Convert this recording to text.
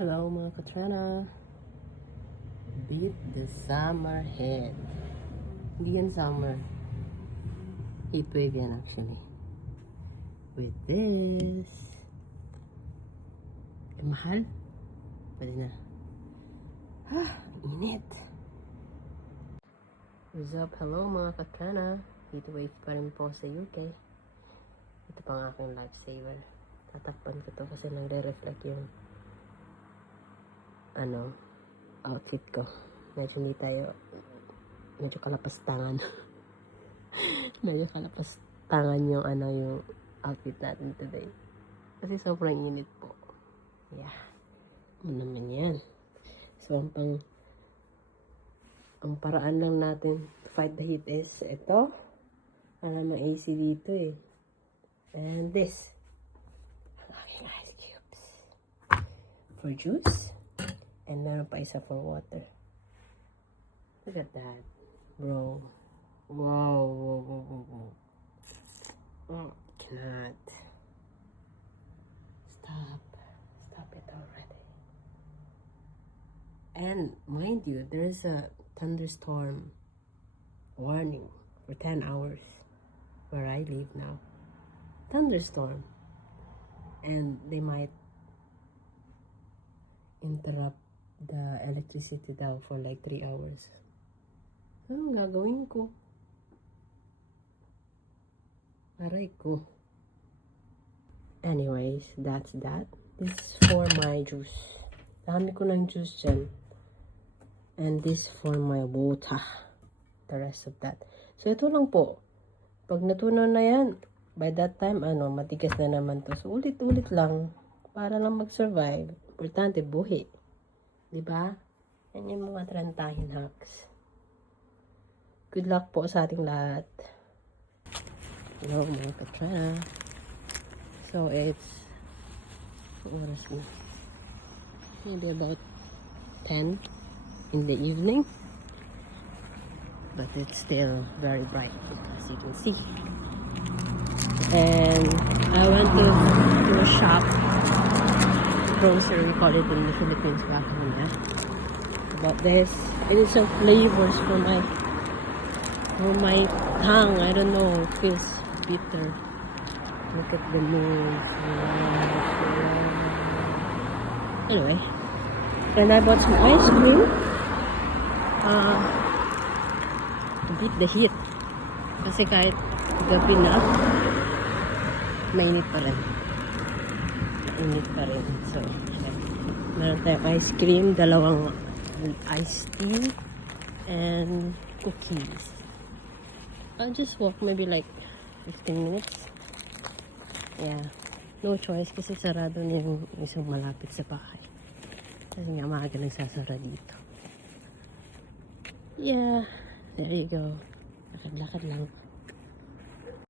Hello mga katrana. Beat the summer head. Hindi yan summer. Heatwave yan actually. With this. Mahal? Pwede na. Init. What's up? Hello mga katrana. Heatwave pa rin po sa UK. Ito pang aking lifesaver. Tatakpan ko to kasi nagre-reflect yung outfit ko. Medyo kalapastangan. Medyo kalapastangan yung yung outfit natin today. Kasi sobrang init po. Yeah. Ano naman yan. So, ang paraan lang natin to fight the heat is ito. Para ma-AC dito eh. And this. Ang aking ice cubes. For juice. And meron pa isa for water. Look at that. Bro. Wow. Oh, cannot. Stop. Stop it already. And mind you, there's a thunderstorm warning for 10 hours where I live now. Thunderstorm. And they might interrupt the electricity daw for like 3 hours. Anong gagawin ko? Aray ko. Anyways, that's that. This is for my juice. Dami ko ng juice dyan. And this for my water. The rest of that. So, ito lang po. Pag natunaw na yan, by that time, matigas na naman to. So, ulit-ulit lang. Para lang mag-survive. Importante, buhi. Diba? Yan yung mga trantahin hacks. Good luck po sa ating lahat. Hello, mga katrana. So, it's oras na. Maybe about 10 in the evening. But it's still very bright, as you can see. And I went to a shop. Grocery, we call it in the Philippines, about this. It is some flavors for my tongue. I don't know, it feels bitter. Look at the moons. Anyway, and I bought some ice cream to beat the heat. Kasi kahit gabi na, mainit pa rin. So, meron tayong ice cream, dalawang iced tea, and cookies. I'll just walk maybe like 15 minutes. Yeah, no choice kasi sarado na yung isang malapit sa bahay. Kasi nga maaga nagsasara dito. Yeah, there you go. Lakad-lakad lang.